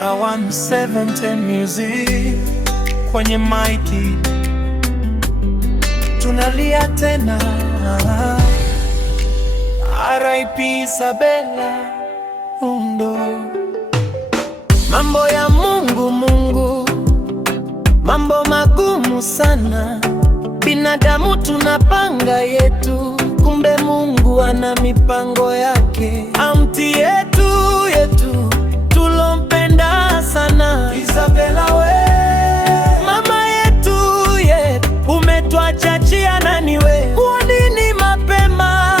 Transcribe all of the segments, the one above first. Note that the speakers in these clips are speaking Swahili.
Sha117 Music kwenye maiki, tunalia tena. RIP Isabella Undo. Mambo ya Mungu, mambo magumu sana. Binadamu tunapanga yetu, kumbe Mungu ana mipango yake. Amti yetu tulompenda sana, Isabella we mama yetu umetuacha nani we? Kwa nini mapema?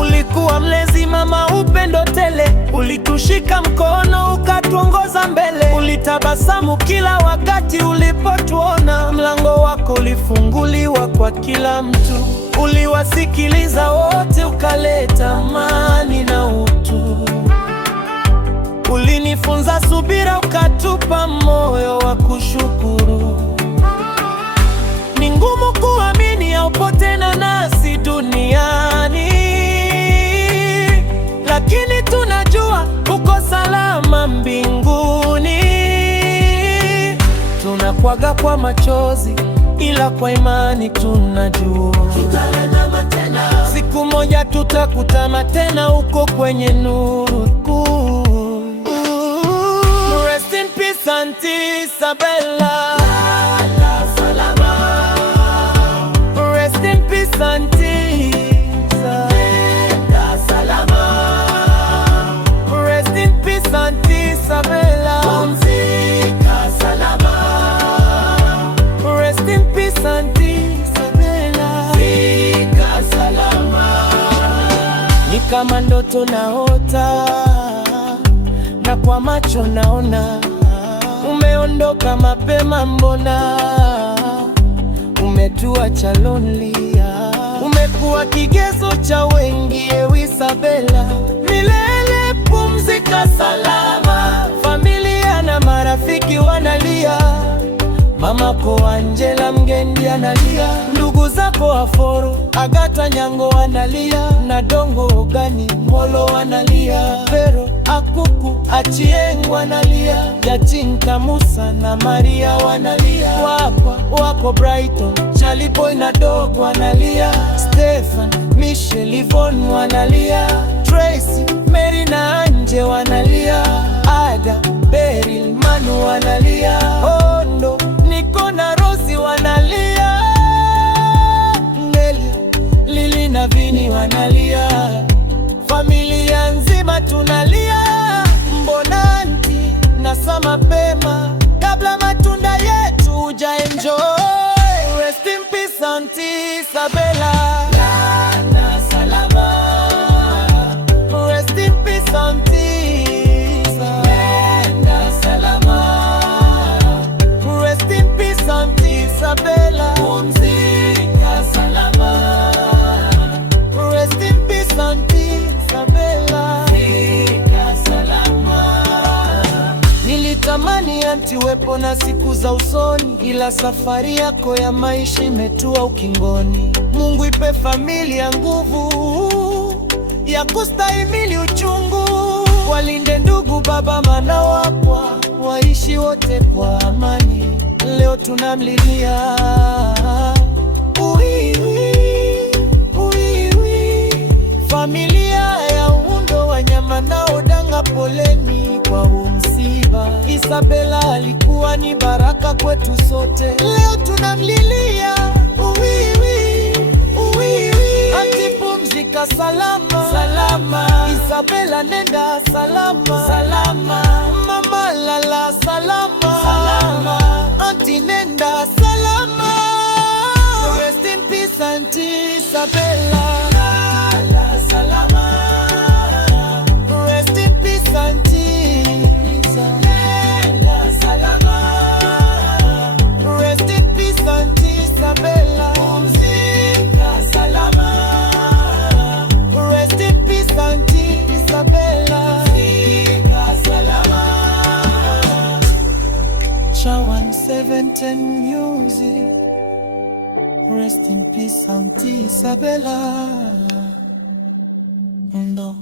Ulikuwa mlezi mama, upendo tele, ulitushika mkono ukatuongoza mbele. Ulitabasamu kila wakati ulipotuona, mlango wako ulifunguliwa kwa kila mtu. Uliwasikiliza wote, ukaleta amani na utu. Ulinifunza subira, ukatupa moyo wa kushukuru. Ni ngumu kuamini haupo tena nasi duniani, lakini tunajua uko salama mbinguni. Tunakwaga kwa machozi, ila kwa imani tunajua tutalala tena. Siku moja tutakutana tena uko kwenye nuru kuu. Rest in peace Auntie Isabella. Rest in peace Auntie Isabella. Rest in peace Auntie Isabella. Pumzika salama. Rest in peace Auntie Isabella. Pumzika salama. Ni kama ndoto naota, na kwa macho naona umeondoka mapema. Mbona umetuacha lonely? Umekuwa kigezo cha wengi, Isabella. Milele pumzika salama. Familia na marafiki wanalia, mamako Angela Mgendi analia, ndugu zako Aforo, Agata Nyango wanalia, na Dongo Ogani Molo wanalia, Pero Akuku Achieng wanalia, Yachinta Musa na Maria wanalia, wako Brighton, Charlie Boy na Dog wanalia, Stefan, Michelle, Yvonne wanalia, Tracy, Mary na Anje wanalia, Ada, Beryl, Manu wanalia, Ondo, Niko na Rosi wanalia, Nelly, Lili na Vini wanalia, familia nzima tunalia. Mbona Auntie nasa mapema kabla matunda yetu huja enjoy? Rest in peace Auntie Isabella. Lala salama. Rest in peace Auntie Isabella. Salama. Rest in peace Auntie Isabella. Pumzika salama. Rest in peace Auntie Isabella. Pumzika salama. Nilitamani Auntie wepo na siku za usoni, ila safari yako ya maisha imetua ukingoni. Mungu ipe familia nguvu ya kustahimili uchungu. Walinde ndugu baba mana wapwa, waishi wote kwa amani. Leo tunamlilia familia ya Undo, wanyama nao danga, poleni kwa huu msiba. Isabella alikuwa ni baraka kwetu sote, leo tunamlilia Auntie pumzika salama, salama. Isabella nenda salama, salama. Mama lala salama, salama. Auntie nenda salama. Rest in peace Auntie Isabella. Lala salama. Rest in peace Auntie Isabella. Salama. Rest in peace Auntie Isabella. Pumzika salama. Rest in peace Auntie Isabella. Pumzika salama. Sha117 Music. Rest in peace Auntie Isabella. No.